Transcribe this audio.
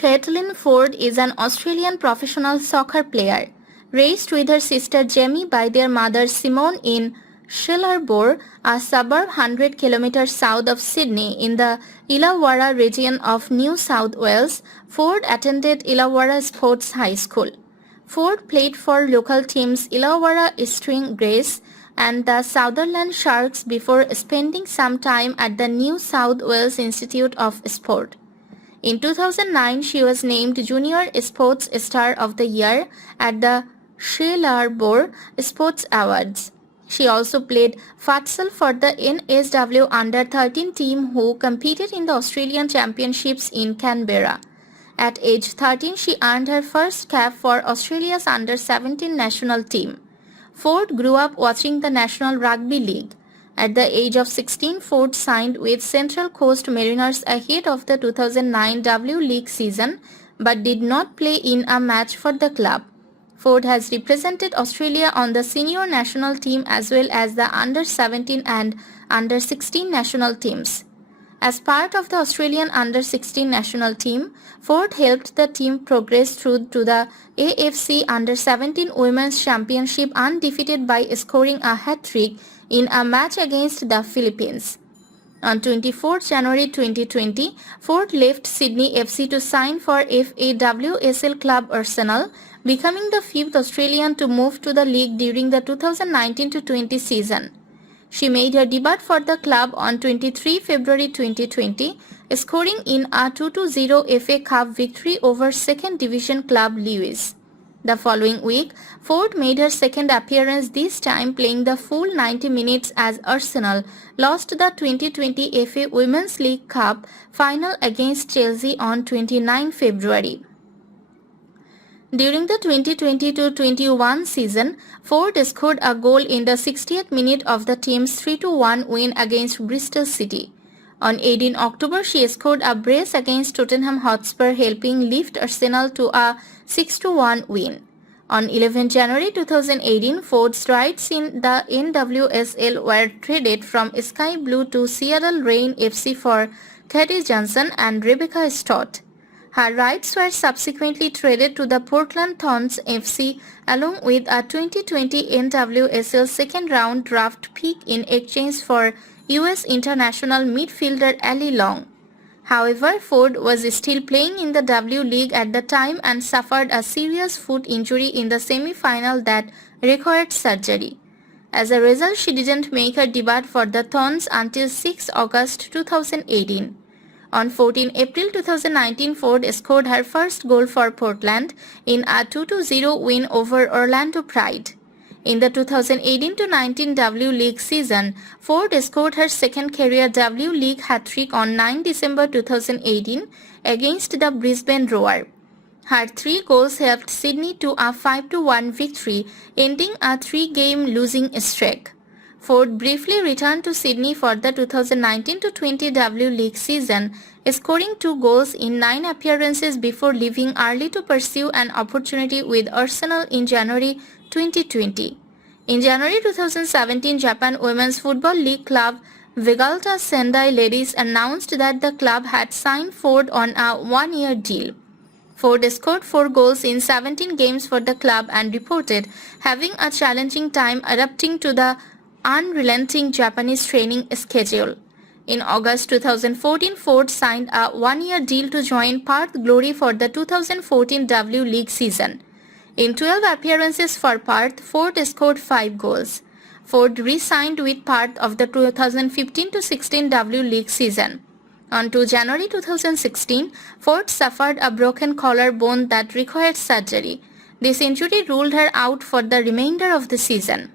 Caitlin Foord is an Australian professional soccer player. Raised with her sister Jamie by their mother Simone in Shellharbour, a suburb 100 kilometres south of Sydney in the Illawarra region of New South Wales, Foord attended Illawarra Sports High School. Foord played for local teams Illawarra Stingrays and the Sutherland Sharks before spending some time at the New South Wales Institute of Sport. In 2009, she was named Junior Sports Star of the Year at the Shellharbour Sports Awards. She also played futsal for the NSW Under 13 team who competed in the Australian Championships in Canberra. At age 13, she earned her first cap for Australia's Under 17 national team. Foord grew up watching the National Rugby League. At the age of 16, Foord signed with Central Coast Mariners ahead of the 2009 W League season but did not play in a match for the club. Foord has represented Australia on the senior national team as well as the Under 17 and Under 16 national teams. As part of the Australian Under 16 national team, Foord helped the team progress through to the AFC Under 17 Women's Championship undefeated by scoring a hat-trick in a match against the Philippines. On 24 January 2020, Foord left Sydney FC to sign for FAWSL club Arsenal, becoming the fifth Australian to move to the league during the 2019-20 season. She made her debut for the club on 23 February 2020, scoring in a 2-0 FA Cup victory over second division club Lewis. The following week, Foord made her second appearance, this time playing the full 90 minutes as Arsenal lost the 2020 FA Women's League Cup final against Chelsea on 29 February. During the 2020-21 season, Foord scored a goal in the 60th minute of the team's 3-1 win against Bristol City. On 18 October, she scored a brace against Tottenham Hotspur, helping lift Arsenal to a 6-1 win. On 11 January 2018, Foord's rights in the NWSL were traded from Sky Blue to Seattle Reign FC for Katie Johnson and Rebecca Stott. Her rights were subsequently traded to the Portland Thorns FC along with a 2020 NWSL second-round draft pick in exchange for US international midfielder Ali Long. However, Foord was still playing in the W League at the time and suffered a serious foot injury in the semi-final that required surgery. As a result, she didn't make her debut for the Thorns until 6 August 2018. On 14 April 2019, Foord scored her first goal for Portland in a 2-0 win over Orlando Pride. In the 2018-19 W League season, Foord scored her second career W League hat-trick on 9 December 2018 against the Brisbane Roar. Her 3 goals helped Sydney to a 5-1 victory, ending a 3-game losing streak. Foord briefly returned to Sydney for the 2019-20 W League season, scoring 2 goals in 9 appearances before leaving early to pursue an opportunity with Arsenal in January 2020. In January 2017, Japan Women's Football League club Vegalta Sendai Ladies announced that the club had signed Foord on a 1-year deal. Foord scored 4 goals in 17 games for the club and reported having a challenging time adapting to the unrelenting Japanese training schedule. In August 2014, Foord signed a 1-year deal to join Perth Glory for the 2014 W League season. In 12 appearances for Perth, Foord scored 5 goals. Foord re-signed with Perth of the 2015-16 W League season. On 2 January 2016, Foord suffered a broken collarbone that required surgery. This injury ruled her out for the remainder of the season.